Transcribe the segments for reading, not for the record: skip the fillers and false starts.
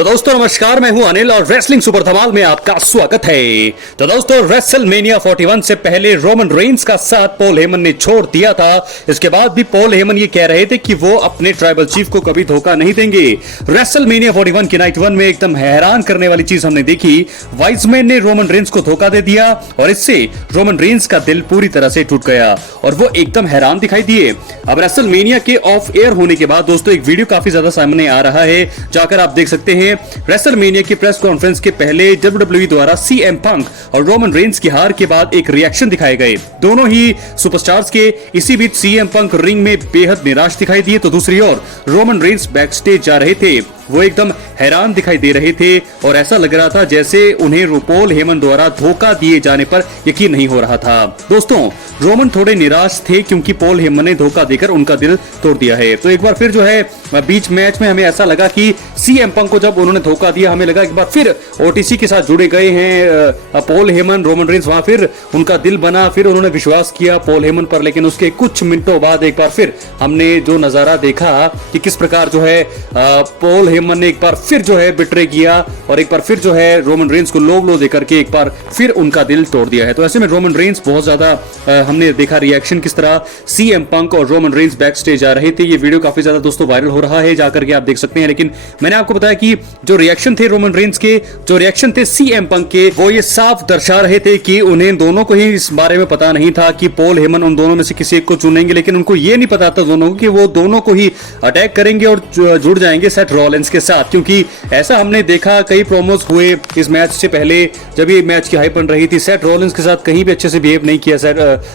तो दोस्तों नमस्कार, मैं हूं अनिल और रेसलिंग सुपर धमाल में आपका स्वागत है। तो दोस्तों रेसलमेनिया 41 से पहले रोमन रेंस का साथ पॉल हेमन ने छोड़ दिया था। इसके बाद भी पॉल हेमन ये कह रहे थे कि वो अपने ट्राइबल चीफ को कभी धोखा नहीं देंगे। रेसलमेनिया 41 की नाइट 1 में एकदम हैरान करने वाली चीज हमने देखी। वाइजमैन ने रोमन रेंस को धोखा दे दिया और इससे रोमन रेंस का दिल पूरी तरह से टूट गया और वो एकदम हैरान दिखाई दिए। अब रेसलमेनिया के ऑफ एयर होने के बाद दोस्तों एक वीडियो काफी ज्यादा सामने आ रहा है, जाकर आप देख सकते हैं। रेसलमेनिया की प्रेस कॉन्फ्रेंस के पहले WWE द्वारा सीएम पंक और रोमन रेंस की हार के बाद एक रिएक्शन दिखाए गए। दोनों ही सुपरस्टार्स के। इसी बीच सीएम पंक रिंग में बेहद निराश दिखाई दिए तो दूसरी ओर रोमन रेंस बैक स्टेज जा रहे थे। वो एकदम हैरान दिखाई दे रहे थे और ऐसा लग रहा था जैसे उन्हें पॉल हेमन द्वारा धोखा दिए जाने पर यकीन नहीं हो रहा था। दोस्तों रोमन थोड़े निराश थे क्योंकि पॉल हेमन ने धोखा देकर उनका दिल तोड़ दिया है। तो एक बार फिर जो है बीच मैच में हमें ऐसा लगा कि सीएम पंक को जब उन्होंने धोखा दिया, हमें लगा एक बार फिर ओटीसी के साथ जुड़े गए हैं पॉल हेमन, रोमन रेंस। वहां फिर उनका दिल बना, फिर उन्होंने विश्वास किया पॉल हेमन पर। लेकिन उसके कुछ मिनटों बाद एक बार फिर हमने जो नजारा देखा कि किस प्रकार जो है पॉल हेमन ने एक बार फिर जो है बिट्रे किया और एक बार फिर जो है रोमन रेंस को लो ब्लो देकर के एक बार फिर उनका दिल तोड़ दिया है। तो ऐसे में रोमन रेंस बहुत ज्यादा हमने देखा रिएक्शन किस तरह सीएम पंक और रोमन रेंस बैक स्टेज आ रहे थे। ये वीडियो काफी ज्यादा दोस्तों वायरल हो रहा है, जाकर के आप देख सकते हैं। लेकिन मैंने आपको बताया कि जो रिएक्शन थे रोमन रेंस के, जो रिएक्शन थे सीएम पंक के, वो ये साफ दर्शा रहे थे कि उन्हें दोनों को ही इस बारे में पता नहीं था कि पॉल हेमन उन दोनों में से किसी एक को चुनेंगे। लेकिन उनको ये नहीं पता था दोनों को कि वो दोनों को ही अटैक करेंगे और जुड़ जाएंगे सेथ रॉलिंस के साथ, क्योंकि ऐसा हमने देखा कई प्रोमोस हुए इस मैच से पहले जब ये मैच की हाइप बन रही थी। सेथ रॉलिंस के साथ कहीं भी अच्छे से बिहेव नहीं किया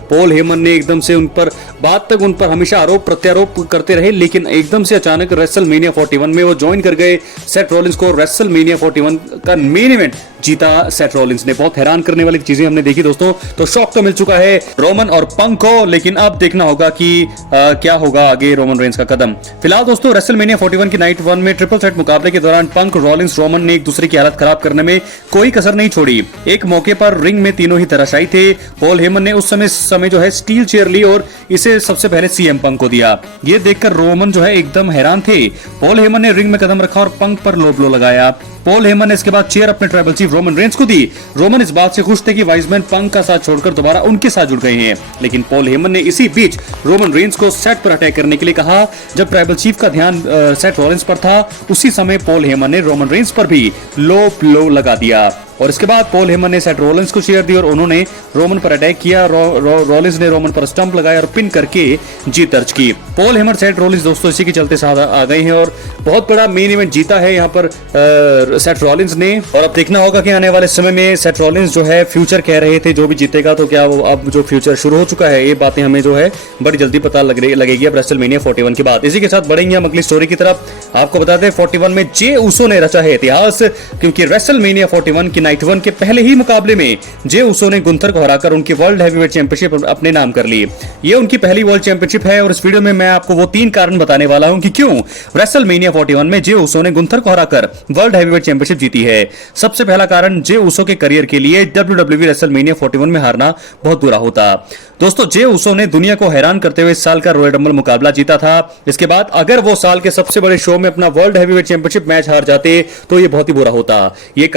पॉल हेमन ने। एकदम से उन पर बात तक उन पर हमेशा आरोप प्रत्यारोप करते रहे, लेकिन एकदम से अचानक रेसलमेनिया 41 में वो ज्वाइन कर गए सेथ रॉलिंस को। रेसलमेनिया 41 का मेन इवेंट जीता सेथ रॉलिंस ने। बहुत हैरान करने वाली चीजें हमने देखी दोस्तों। तो शॉक तो मिल चुका है रोमन और पंक को, लेकिन अब देखना होगा कि क्या होगा आगे रोमन रेंस का कदम। फिलहाल दोस्तों रेसलमेनिया 41 की नाइट 1 में ट्रिपल थ्रेट मुकाबले के दौरान पंक, रॉलिंस, रोमन ने एक दूसरे की हालत खराब करने में कोई कसर नहीं छोड़ी। एक मौके पर रिंग में तीनों ही तराशाई थे। पॉल हेमन ने उस समय जो है स्टील चेयर ली और इसे सबसे पहले सीएम पंक को दिया। ये देखकर रोमन जो है एकदम हैरान थे। पॉल हेमन ने रिंग में कदम रखा और पंक पर लो ब्लो लगाया। पॉल हेमन ने इसके बाद चेयर अपने ट्राइबल चीफ रोमन रेंस को दी। रोमन इस बात से खुश थे कि वाइजमैन पंक का साथ छोड़कर दोबारा उनके साथ जुड़ गए हैं। लेकिन पॉल हेमन ने इसी बीच रोमन रेंस को सेट पर अटैक करने के लिए कहा। जब ट्राइबल चीफ का ध्यान सेथ रॉलिंस पर था, उसी समय पॉल हेमन ने रोमन रेंस पर भी लो ब्लो लगा दिया और इसके बाद पॉल हेमन ने सेथ रॉलिंस को चेयर दी और उन्होंने रोमन पर अटैक किया। रॉलिंस ने रोमन पर स्टंप लगाया और पिन करके जीत दर्ज की। पॉल हेमन, सेथ रॉलिंस दोस्तों इसी के चलते साथ आ गए हैं और बहुत बड़ा मेन इवेंट जीता है यहाँ पर सेथ रॉलिंस ने। और अब देखना होगा कि आने वाले समय में सेथ रॉलिंस जो है फ्यूचर कह रहे थे जो भी जीतेगा, तो क्या वो अब जो फ्यूचर शुरू हो चुका है, ये बातें हमें जो है बड़ी जल्दी पता लगेगी अब रेसलमेनिया 41 के बाद। इसी के साथ बढ़ेंगे हम अगली स्टोरी की तरफ। आपको बता दें 41 में जे उसो ने रचा है इतिहास, क्योंकि रेसलमेनिया 41 की नाइट 1 के पहले ही मुकाबले में जे उसो ने गुंथर को हराकर उनकी वर्ल्ड हैवीवेट चैंपियनशिप अपने नाम कर ली। ये उनकी पहली वर्ल्ड चैंपियनशिप है और इस वीडियो में मैं आपको वो 3 कारण बताने वाला हूं कि क्यों रेसलमेनिया 41 में जे उसो ने गुंथर को हराकर वर्ल्ड हैवीवेट चैंपियनशिप जीती है। सबसे पहला कारण, जे उसो के करियर के लिए WWE रेसलमेनिया 41 में हारना बहुत बुरा होता। दोस्तों जे उसो ने दुनिया को हैरान करते हुए इस साल का रॉयल रंबल मुकाबला जीता था। इसके बाद अगर वो साल के सबसे बड़े शो में अपना वर्ल्ड हैवीवेट चैंपियनशिप मैच हार जाते तो ये बहुत ही बुरा होता। एक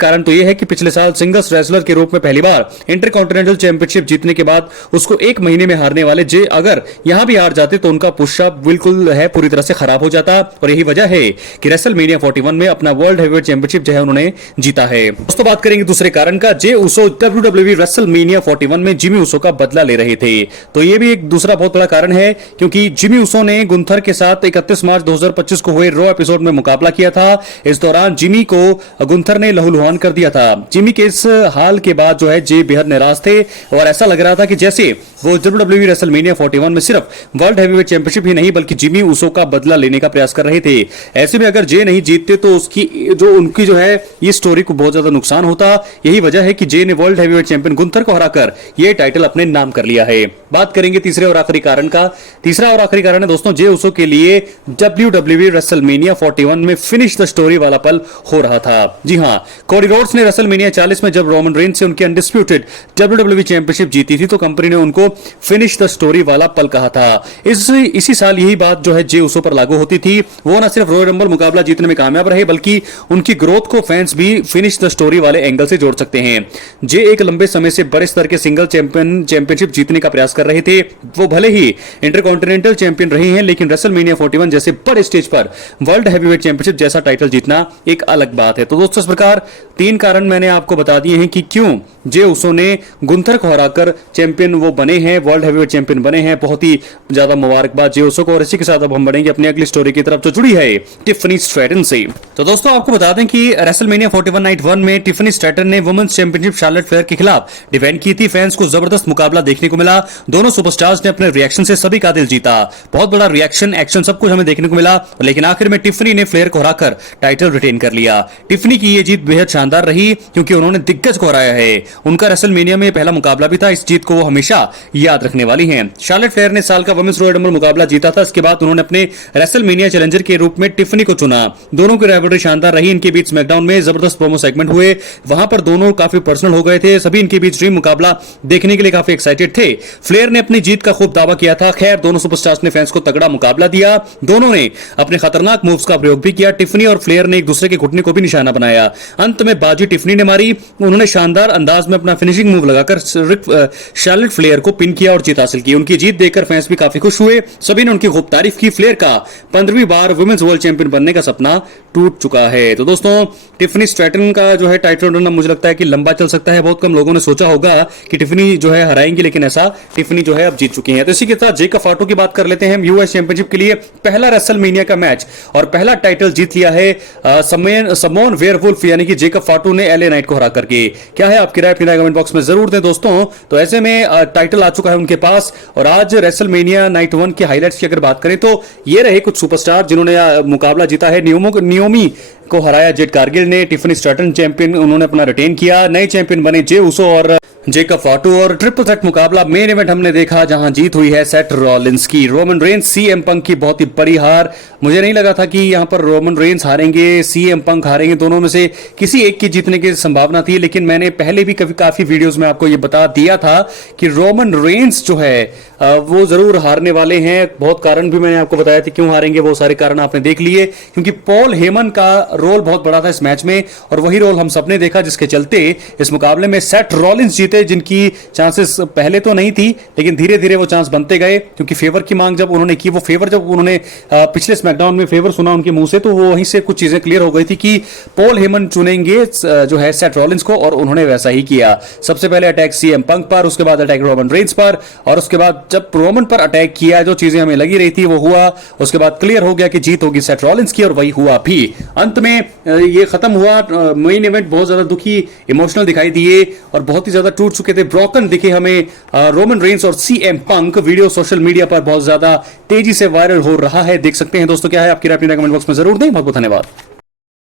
कारण तो ये है कि पिछले साल सिंगल्स रेसलर के रूप में पहली बार इंटरकॉन्टिनेंटल चैंपियनशिप जीतने के बाद उसको 1 महीने में हारने वाले जे अगर यहां भी हार जाते तो उनका पुशअप बिल्कुल है पूरी तरह से खराब हो जाता। और यही वजह है कि रेसलमेनिया 41 में अपना वर्ल्ड हैवीवेट चैंपियनशिप जो है उन्होंने जीता है। दोस्तों बात करेंगे दूसरे कारण का। जे उसो WWE रेसलमेनिया 41 में जिमी उसो का बदला ले रहे थे। तो ये भी एक दूसरा बहुत बड़ा कारण है, क्योंकि जिमी उसो ने गुंथर के साथ 31 मार्च 2025 को हुए रॉ एपिसोड में मुकाबला किया था। इस दौरान जिमी को गुंथर ने लहूलुहान कर दिया था। जिमी के इस हाल के बाद जो है जे बेहद निराश थे और ऐसा लग रहा था कि जैसे वो WWE रेसलमेनिया 41 में सिर्फ वर्ल्ड हैवीवेट चैंपियनशिप ही नहीं बल्कि जिमी उसो का बदला लेने का प्रयास कर रहे थे। ऐसे में अगर जे नहीं जीतते तो उनकी जो है ये स्टोरी को बहुत ज्यादा नुकसान होता। यही वजह है कि जे ने वर्ल्ड हैवीवेट चैंपियन गुंथर को हराकर ये टाइटल अपने नाम कर लिया है। बात करेंगे तीसरे और आखिरी कारण का। तीसरा और आखिरी कारण है दोस्तों जे उसो के लिए WWE रेसलमेनिया 41 में फिनिश द स्टोरी वाला पल हो रहा था। जी हां, कोडी रोड्स रिपोर्ट्स ने रेसलमेनिया 40 में जब रोमन रेंस से उनकी अनडिस्प्यूटेड WWE चैंपियनशिप जीती थी तो कंपनी ने उनको फिनिश द स्टोरी वाला पल कहा था। इसी साल यही बात जो है जे उसो पर लागू होती थी। वो न सिर्फ रॉयल रंबल मुकाबला जीतने में कामयाब रहे बल्कि उनकी ग्रोथ को फैंस भी फिनिश द स्टोरी वाले एंगल से जोड़ सकते हैं। जे एक लंबे समय से बड़े स्तर के सिंगल चैंपियनशिप जीतने का प्रयास कर रहे थे। वो भले ही इंटरकॉन्टिनेंटल चैंपियन रही हैं लेकिन रेसलमेनिया 41 जैसे बड़े स्टेज पर वर्ल्ड हैवीवेट चैंपियनशिप जैसा टाइटल जीतना एक अलग बात है। तो दोस्तों इस प्रकार 3 कारण मैंने आपको बता दिए हैं कि क्यों जे उसो ने गुंथर को हराकर चैंपियन वो बने हैं, वर्ल्ड हैवीवेट चैंपियन बने हैं। बहुत ही ज्यादा मुबारकबाद जे उसो को। और इसी के साथ अब हम बढ़ेंगे अपनी अगली स्टोरी की तरफ जो जुड़ी है टिफनी स्ट्रैटन से। तो दोस्तों आपको बता दें कि रेसलमेनिया 41 नाइट 1 में टिफनी स्ट्रैटन ने वुमेन्स चैंपियनशिप शार्लेट फ्लेयर के खिलाफ डिफेंड की थी। फैंस को जबरदस्त मुकाबला देखने को मिला। दोनों सुपरस्टार्स ने अपने रिएक्शन से सभी का दिल जीता। बहुत बड़ा रिएक्शन, एक्शन सब कुछ हमें देखने को मिला। लेकिन आखिर में टिफनी ने फ्लेयर को हराकर टाइटल रिटेन कर लिया। टिफनी की यह जीत बेहद शानदार रही क्योंकि उन्होंने दिग्गज को हराया है। उनका रेसलमेनिया में पहला मुकाबला भी था। इस जीत को वो हमेशा याद रखने वाली हैं। शार्लेट फ्लेयर ने साल का वुमेन्स रॉयल रंबल मुकाबला जीता था। इसके बाद उन्होंने अपने रेसलमेनिया चैलेंजर के रूप में टिफनी को चुना। दोनों की राइवलरी शानदार रही। इनके बीच स्मैकडाउन में जबरदस्त प्रोमो सेगमेंट हुए। वहां पर दोनों काफी पर्सनल हो गए थे। सभी इनके बीच ड्रीम मुकाबला देखने के लिए काफी एक्साइटेड थे। फ्लेयर ने अपनी जीत का खूब दावा किया था। खैर दोनों सुपरस्टार्स ने फैंस को तगड़ा मुकाबला दिया। दोनों ने अपने खतरनाक मूव्स का प्रयोग भी किया। टिफनी और फ्लेयर ने एक दूसरे के घुटने को भी निशाना बनाया। अंत में बाजी टिफनी ने मारी। उन्होंने शानदार अंदाज में अपना फिनिशिंग मूव लगाकर शार्लेट फ्लेयर को पिन किया और जीत हासिल की। उनकी जीत देखकर फैंस भी काफी खुश हुए। सभी ने उनकी खूब तारीफ की। फ्लेयर का 15वीं बार वुमेन्स वर्ल्ड चैंपियन बनने का सपना टूट चुका है। तो दोस्तों टिफनी स्ट्रैटन का जो है टाइटल रन मुझे लगता है कि लंबा चल सकता है। बहुत कम लोगों ने सोचा होगा कि टिफनी जो है हराएंगी, लेकिन ऐसा टिफनी जो है अब जीत चुकी हैं। तो इसी के साथ जेकब फाटो की बात कर लेते हैं। यूएस चैंपियनशिप के लिए पहला रेसलमेनिया का मैच और पहला टाइटल जीत लिया है समोन वेयरवुल्फ यानी कि जेकब फाटो ने एलए नाइट को हरा करके। क्या है आपकी राय? अपनी राय कमेंट बॉक्स में जरूर दें दोस्तों। तो ऐसे में टाइटल आ चुका है उनके पास। और आज रेसलमेनिया नाइट 1 के हाइलाइट्स की अगर बात करें तो ये रहे कुछ सुपरस्टार जिन्होंने मुकाबला जीता है। नियोमी को हराया जेड कारगिल ने। टिफनी स्ट्रैटन चैंपियन उन्होंने अपना रिटेन किया। नए चैंपियन बने जे उसो और जेकब फाटो। और ट्रिपल थ्रेट मुकाबला मेन इवेंट हमने देखा जहां जीत हुई है सेथ रॉलिंस की। रोमन रेंस सीएम पंक की बहुत ही बड़ी हार। मुझे नहीं लगा था कि यहां पर रोमन रेंस हारेंगे, सीएम पंक हारेंगे। दोनों में से किसी एक की जीतने की संभावना थी। लेकिन मैंने पहले भी काफी वीडियोस में आपको यह बता दिया था कि रोमन रेंस जो है वो जरूर हारने वाले हैं। बहुत कारण भी मैंने आपको बताया था क्यों हारेंगे। वो सारे कारण आपने देख लिए क्योंकि पॉल हेमन का रोल बहुत बड़ा था इस मैच में और वही रोल हम सबने देखा जिसके चलते इस मुकाबले में सेथ रॉलिंस जीते, जिनकी चांसेस पहले तो नहीं थी लेकिन धीरे धीरे वो चांस बनते गए क्योंकि फेवर की मांग जब उन्होंने की, वो फेवर जब उन्होंने पिछले स्मैकडाउन में फेवर सुना उनके मुंह से, तो वो वहीं से कुछ चीजें क्लियर हो गई थी कि पॉल हेमन चुनेंगे जो है सेथ रॉलिंस को, और उन्होंने वैसा ही किया। सबसे पहले अटैक सीएम पंक पर, उसके बाद अटैक रोमन रेंस पर, और उसके बाद जब रोमन पर अटैक किया जो चीजें हमें लगी रही थी वो हुआ। उसके बाद क्लियर हो गया कि जीत होगी सेथ रॉलिंस की और वही हुआ भी। अंत में ये खत्म हुआ। मेन इवेंट बहुत ज्यादा दुखी, इमोशनल दिखाई दिए और बहुत ही ज्यादा टूट चुके थे, ब्रोकन दिखे हमें रोमन रेंस और CM Punk. Video social media पर बहुत ज्यादा तेजी से वायरल हो रहा है, देख सकते हैं दोस्तों। क्या है आपकी राय? अपनी कमेंट बॉक्स में जरूर दें। बहुत बहुत धन्यवाद।